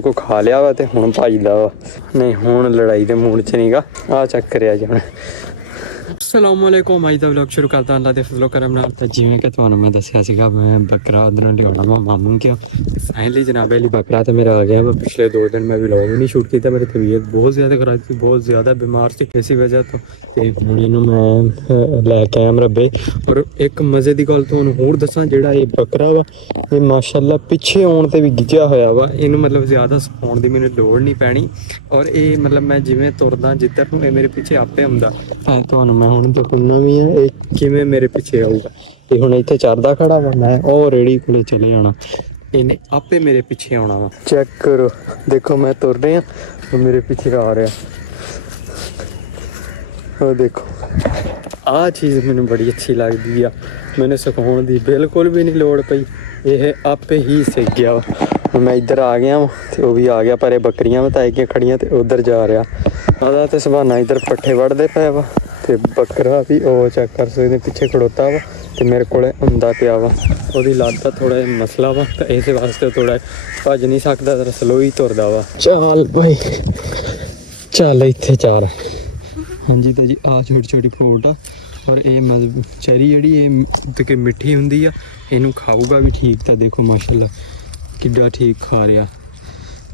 को खा लिया वा ते हुण भजदा वा नहीं हुण लड़ाई दे मूड च नहींगा आ चेक करिया जी हुण अस्सलामुअलैकुम अज दा व्लॉग शुरू करदा अल्लाह दे फजलो करम नाल ते जिवें कि तुहानूं मैं दस्सिया सीगा मैं बकरा उधरों लियाउणा वा मामू के फाइनली जनाब अली बकरा तो मेरा आ गया वा पिछले 2 दिन मैं व्लॉग नहीं शूट किया मेरी तबीयत बहुत ज़्यादा खराब थी बहुत ज़्यादा बीमार थी इसी वजह तो हुण इहनूं मैं लैके आया मरब्बे और एक मज़े की गल तुहानूं होर दस्सां जिहड़ा ये बकरा वा ये माशाअल्लाह पिछे आउण ते भी गिज्झा होया वा इहनूं मतलब ज़्यादा सखाउण दी मैनूं लोड़ नहीं पैनी और ये मतलब मैं जिवें तुरदा जिद्धर नूं ये मेरे पिछे आपे आउंदा ਤੁਹਾਨੂੰ ਮੈਂ ਹੁਣ ਦਿਖਾਉਣਾ ਵੀ ਆ ਇਹ ਕਿਵੇਂ ਮੇਰੇ ਪਿੱਛੇ ਆਊਗਾ ਇਹ ਹੁਣ ਇੱਥੇ ਚਰਦਾ ਖੜਾ ਵਾ ਮੈਂ ਉਹ ਰੇੜੀ ਕੋਲੇ ਚਲੇ ਜਾਣਾ ਇਹਨੇ ਆਪੇ ਮੇਰੇ ਪਿੱਛੇ ਆਉਣਾ ਵਾ ਚੈੱਕ ਕਰੋ ਦੇਖੋ ਮੈਂ ਤੁਰ ਰਿਹਾ ਉਹ ਮੇਰੇ ਪਿੱਛੇ ਆ ਰਿਹਾ ਉਹ ਦੇਖੋ ਆਹ ਚੀਜ਼ ਮੈਨੂੰ ਬੜੀ ਅੱਛੀ ਲੱਗਦੀ ਆ ਮੈਨੂੰ ਸਿਖਾਉਣ ਦੀ ਬਿਲਕੁਲ ਵੀ ਨਹੀਂ ਲੋੜ ਪਈ ਇਹ ਆਪੇ ਹੀ ਸਿੱਖ ਗਿਆ ਵਾ ਮੈਂ ਇੱਧਰ ਆ ਗਿਆ ਵਾ ਤੇ ਉਹ ਵੀ ਆ ਗਿਆ ਪਰ ਇਹ ਬੱਕਰੀਆਂ ਵਤਾਏ ਕੇ ਖੜੀਆਂ ਤੇ ਉਧਰ ਜਾ ਰਿਹਾ ਆਦਾ ਤੇ ਸੁਭਾਨਾ ਇੱਧਰ ਪੱਠੇ ਵੜਦੇ ਪਏ ਵਾ ਤੇ ਬੱਕਰਾ ਵੀ ਉਹ ਚੈੱਕ ਕਰ ਸਕਦੇ ਪਿੱਛੇ ਖੜੋਤਾ ਵਾ ਤੇ ਮੇਰੇ ਕੋਲੇ ਹੁੰਦਾ ਪਿਆ ਵਾ ਉਹਦੀ ਲੱਤ ਦਾ ਥੋੜਾ ਜਿਹਾ ਮਸਲਾ ਵਾ ਤੇ ਇਸੇ ਵਾਸਤੇ ਥੋੜਾ ਭੱਜ ਨਹੀਂ ਸਕਦਾ ਤੇ ਸਲੋ ਹੀ ਤੁਰਦਾ ਵਾ ਚੱਲ ਭਾਈ ਚੱਲ ਇੱਥੇ ਚਾਰ ਹਾਂਜੀ ਤਾਂ ਜੀ ਆ ਛੋਟੀ ਛੋਟੀ ਫਰੂਟ ਆ और ये मतलब चेरी जी ये मिठी होंगी आ इनू खाऊगा भी ठीक तो देखो माशाल्लाह किड्डा ठीक खा रहा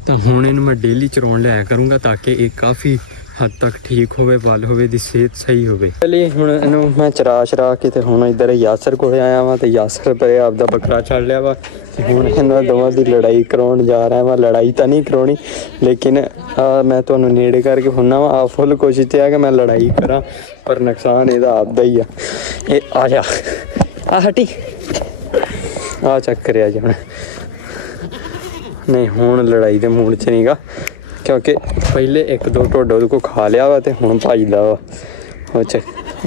तो हुण इनू मैं डेली चराउण लिया करूँगा ताकि ये काफ़ी हद तक ठीक होवे वल होवे दी सेहत सही होवे चलिए हुण इनू मैं चरा के ते हुण इधर यासर कोल आया वां ते यासर पर आपदा बकरा छड़ लिया वा हुण इन्हां दोवां दी लड़ाई कराउण जा रहा वां लड़ाई तो नहीं कराउणी लेकिन मैं तुहानूं नेड़े करके हुन्ना वा फुल कोशिश ते है कि मैं लड़ाई करा पर नुकसान इहदा आपदा ही आ ये आ जा आ हटी आ चेक करिया जी हुण नहीं हुण लड़ाई दे मूड च नहींगा क्योंकि पहले 1-2 ढोड ਉਹਦੇ ਕੋ ਖਾ ਲਿਆ ਵਾ ਤੇ ਹੁਣ ਭਜਦਾ ਵਾ ਉਹ ਚ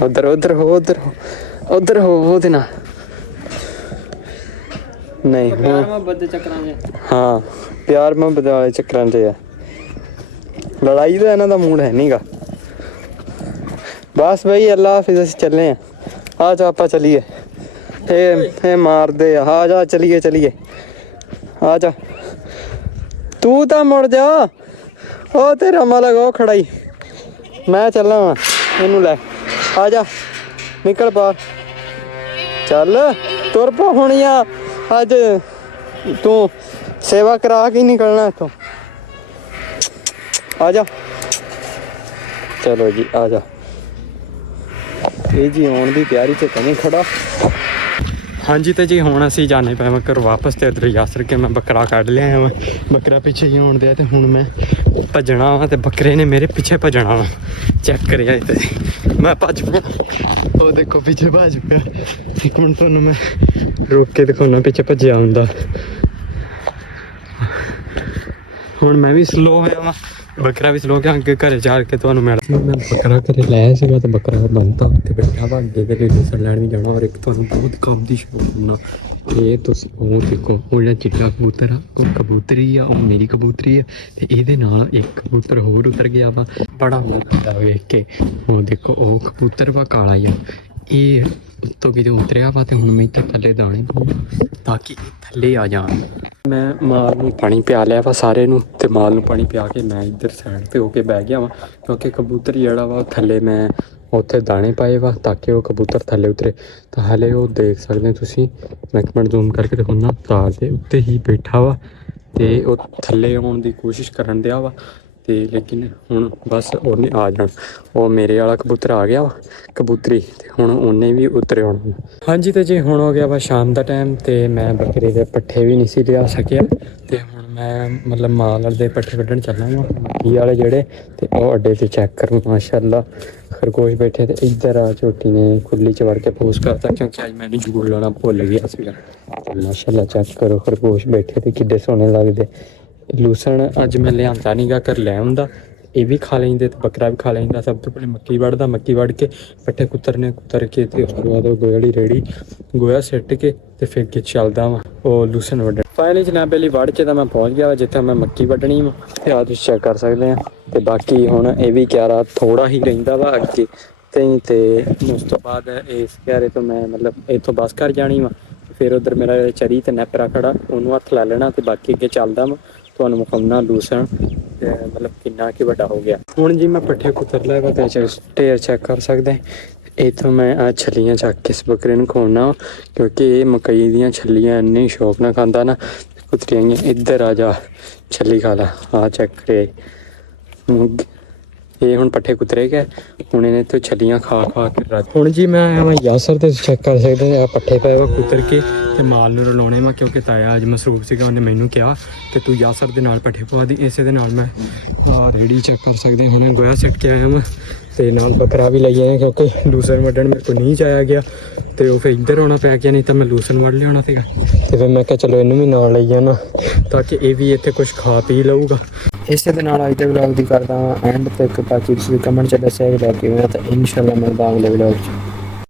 ਉਧਰ ਹੋ ਉਹਦੇ ਨਾਲ ਨਹੀਂ ਪਿਆਰ ਮੁਹੱਬਤ ਦੇ ਚੱਕਰਾਂ 'ਚ ਹਾਂ ਪਿਆਰ ਮੁਹੱਬਤ ਵਾਲੇ ਚੱਕਰਾਂ 'ਚ ਆ ਲੜਾਈ ਦਾ ਇਹਨਾਂ ਦਾ ਮੂਡ ਹੈ ਨਹੀਂਗਾ ਬਸ ਬਈ ਅੱਲਾ ਹਾਫਿਜ਼ ਅਸੀਂ ਚੱਲੇ ਆ ਜਾ ਆਪਾਂ ਚਲੀਏ ਇਹ ਮਾਰਦੇ ਆ ਜਾ ਚਲੀਏ ਆ ਜਾ ਤੂੰ ਤਾਂ ਮੁੜ ਜਾ ਉਹ ਤੇਰਾ ਮਾਲਕ ਉਹ ਖੜਾ ਹੀ ਮੈਂ ਚੱਲਾਂ ਵਾ ਇਹਨੂੰ ਲੈ ਆ ਜਾ ਨਿਕਲ ਬਾਹਰ ਚੱਲ ਤੁਰ ਪਾ ਹੁਣ ਆ ਅੱਜ ਤੂੰ ਸੇਵਾ ਕਰਾ ਕੇ ਨਿਕਲਣਾ ਇੱਥੋਂ ਆ ਜਾ ਚਲੋ ਜੀ ਆ ਜਾ ਇਹ ਜੀ ਆਉਣ ਦੀ ਤਿਆਰੀ 'ਚ ਕਹੀਂ ਖੜਾ हाँ जी तो जी हुण असीं जाने पे मैं घर वापस तो इधर यासर के मैं बकरा कढ़ लिया वा बकरा पिछे ही होण दिया तो हुण मैं भजना वा तो बकरे ने मेरे पिछे भजना वा चेक करिया ते मैं भज पिया वो देखो पिछे भज पिया एक मिनट तुहानूं मैं रोक के दिखाउणा पिछे भज्जिया हुंदा हुण मैं भी स्लो होया वा बकरा भी स्लो के अगे घरे जा के तुहानूं मैं बकरा घरे लाया सीगा तो बकरा बनता उत्ते बैठा वा अगे ते लूसन लैण भी जाना और एक तुहानूं बहुत काम दी शौक होना ये तुसीं ओह देखो ओह जिहड़ा चिट्टा कबूतर आ ओह कबूतरी आ ओह मेरी कबूतरी है ते इहदे नाल एक कबूतर होर उतर गया वा बड़ा मजा आया वेख के ओह देखो ओह कबूतर वा काला ही आ ਇਹ ਉੱਤੋਂ ਕਿਤੇ ਉਤਰਿਆ ਵਾ ਤੇ ਹੁਣ ਮੈਂ ਇੱਥੇ ਥੱਲੇ ਦਾਣੇ ਤਾਂ ਕਿ ਥੱਲੇ ਆ ਜਾਣ ਮੈਂ ਮਾਲ ਨੂੰ ਪਾਣੀ ਪਿਆ ਲਿਆ ਵਾ ਸਾਰੇ ਨੂੰ ਤੇ ਮਾਲ ਨੂੰ ਪਾਣੀ ਪਿਆ ਕੇ ਮੈਂ ਇੱਧਰ ਸਾਈਡ ਤੇ ਹੋ ਕੇ ਬਹਿ ਗਿਆ ਵਾ ਕਿਉਂਕਿ ਕਬੂਤਰ ਜਿਹੜਾ ਵਾ ਥੱਲੇ ਮੈਂ ਉੱਥੇ ਦਾਣੇ ਪਾਏ ਵਾ ਤਾਂ ਕਿ ਉਹ ਕਬੂਤਰ ਥੱਲੇ ਉਤਰੇ ਤਾਂ ਹਾਲੇ ਉਹ ਦੇਖ ਸਕਦੇ ਤੁਸੀਂ ਮੈਂ ਇੱਕ ਮਿੰਟ ਜ਼ੂਮ ਕਰਕੇ ਦਿਖਾਉਣਾ ਤਾਰ ਦੇ ਉੱਤੇ ਹੀ ਬੈਠਾ ਵਾ ਤੇ ਉਹ ਥੱਲੇ ਆਉਣ ਦੀ ਕੋਸ਼ਿਸ਼ ਕਰਨ ਦਿਆ ਵਾ ਤੇ ਲੇਕਿਨ ਹੁਣ ਬਸ ਉਹਨੇ ਆ ਜਾਣਾ ਉਹ ਮੇਰੇ ਵਾਲਾ ਕਬੂਤਰ ਆ ਗਿਆ ਵਾ ਕਬੂਤਰੀ ਤੇ ਹੁਣ ਉਹਨੇ ਵੀ ਉਤਰੇ ਆਉਣਾ ਹਾਂਜੀ ਤੇ ਜੀ ਹੁਣ ਹੋ ਗਿਆ ਵਾ ਸ਼ਾਮ ਦਾ ਟਾਈਮ ਤੇ ਮੈਂ ਬੱਕਰੇ ਦੇ ਪੱਠੇ ਵੀ ਨਹੀਂ ਸੀ ਲਿਆ ਸਕਿਆ ਤੇ ਹੁਣ ਮੈਂ ਮਤਲਬ ਮਾਲ ਦੇ ਪੱਠੇ ਕੱਢਣ ਚੱਲਾਂ ਵਾ ਮੱਕੀ ਵਾਲੇ ਜਿਹੜੇ ਤੇ ਉਹ ਅੱਡੇ ਤੇ ਚੈੱਕ ਕਰਨ ਮਾਸ਼ਾਅੱਲਾ ਖਰਗੋਸ਼ ਬੈਠੇ ਤੇ ਇੱਧਰ ਆ ਝੋਟੀ ਨੇ ਖੁੱਲੀ ਚ ਵੜ ਕੇ ਪੋਸ ਕਰਤਾ ਕਿਉਂਕਿ ਅੱਜ ਮੈਨੂੰ ਜੂੜ ਲਾਉਣਾ ਭੁੱਲ ਗਿਆ ਸੀਗਾ ਮਾਸ਼ਾਅੱਲਾ ਚੈੱਕ ਕਰੋ ਖਰਗੋਸ਼ ਬੈਠੇ ਤੇ ਕਿੱਡੇ ਸੋਹਣੇ ਲੱਗਦੇ लूसन अज मैं लिया नहीं गा घर लै आंदा ये भी खा लेंदे तो बकरा भी खा लेंदा सब तो पहले मक्की वढ़दा मक्की वढ़ के पट्ठे कुतर के ते उस तो बाद गोहे वाली रेड़ी गोया सिट के ते फिर के चलदा वा वो लूसन वढ़न फाइनली जनाब पहली वढ़ के मैं पहुँच गया जिथे मैं मक्की वढ़नी वा ते आ तुसीं चेक कर सकते हैं तो बाकी हुण ये भी क्यारा थोड़ा ही रहिंदा वा अगे ते उस तो बाद इस क्यारे तो मैं मतलब इत्थों बस कर जानी वा फिर उधर मेरा चरी ते नैपरा खड़ा उन्होंने हत्थ ला लेना तो बाकी अगे चलदा वा ਤੁਹਾਨੂੰ ਵਿਖਾਉਣਾ ਲੂਸਣ ਤੇ ਮਤਲਬ ਕਿੰਨਾ ਕਿ ਵੱਡਾ ਹੋ ਗਿਆ। ਹੁਣ ਜੀ ਮੈਂ ਪੱਠੇ ਕੁਤਰ ਲਿਆ ਵਾ ਤੇ ਢੇਰ ਚੈੱਕ ਕਰ ਸਕਦੇ। ਇੱਥੋਂ ਮੈਂ ਆ ਛੱਲੀਆਂ ਚੱਕ ਕੇ ਇਸ ਬੱਕਰੇ ਨੂੰ ਖਵਾਉਣਾ ਕਿਉਂਕਿ ਇਹ ਮਕਈ ਦੀਆਂ ਛੱਲੀਆਂ ਇੰਨੀ ਸ਼ੌਕ ਨਾਲ ਖਾਂਦਾ ਨਾ। ਕੁਤਰੀਆਂ ਇੱਧਰ ਆ ਜਾ ਛੱਲੀ ਖਾ ਲਾ। ਆ ਚੈੱਕ ਕਰੇ ਇਹ ਹੁਣ ਪੱਠੇ ਕੁਤਰੇ ਗਏ। ਹੁਣ ਇਹਨੇ ਤੋਂ ਛੱਲੀਆਂ ਖਾ ਕੇ ਰੱਖ। ਹੁਣ ਜੀ ਮੈਂ ਆਇਆ ਯਾਸਰ ਤੇ ਚੈੱਕ ਕਰ ਸਕਦੇ ਆ ਪੱਠੇ ਪਏ ਵਾ ਕੁਤਰ ਕੇ ਤੇ ਮਾਲ ਨੂੰ ਰਲਾਉਣੇ ਵਾ ਕਿਉਂਕਿ ਤਾਇਆ ਅੱਜ ਮਸਰੂਫ ਸੀਗਾ। ਉਹਨੇ ਮੈਨੂੰ ਕਿਹਾ ਕਿ ਤੂੰ ਯਾਸਰ ਦੇ ਨਾਲ ਪੱਠੇ ਪਵਾ ਦੀ। ਇਸੇ ਦੇ ਨਾਲ ਮੈਂ ਰੇੜੀ ਚੈੱਕ ਕਰ ਸਕਦੇ। ਹੁਣ ਗੋਇਆ ਸਿੱਟ ਕੇ ਆਇਆ ਮੈਂ ਤੇ ਨਾਲ ਬੱਕਰਾ ਵੀ ਲਈ ਆਇਆ ਕਿਉਂਕਿ ਲੂਸਣ ਵੱਢਣ ਮੇਰੇ ਕੋਲ ਨਹੀਂ ਜਾਇਆ ਗਿਆ ਤੇ ਉਹ ਫਿਰ ਇੱਧਰ ਆਉਣਾ ਪੈ ਗਿਆ, ਨਹੀਂ ਤਾਂ ਮੈਂ ਲੂਸਣ ਵੱਢ ਲਿਆਉਣਾ ਸੀਗਾ। ਤੇ ਫਿਰ ਮੈਂ ਕਿਹਾ ਚਲੋ ਇਹਨੂੰ ਵੀ ਨਾਲ ਲਈ ਜਾਣਾ ਤਾਂ ਕਿ ਇਹ ਵੀ ਇੱਥੇ ਕੁਝ ਖਾ ਪੀ ਲਊਗਾ। ਇਸੇ ਦੇ ਨਾਲ ਅੱਜ ਦੇ ਵਲੌਗ ਦੀ ਕਰਦਾ ਐਂਡ ਤੇ ਬਾਕੀ ਤੁਸੀਂ ਕਮੈਂਟ 'ਚ ਦੱਸਿਆ ਕਿ ਲੈ ਕੇ ਆਇਆ ਤਾਂ ਇਨਸ਼ਾਅੱਲਾ ਮਿਲਦਾ ਅਗਲੇ ਵਲੌਗ 'ਚ।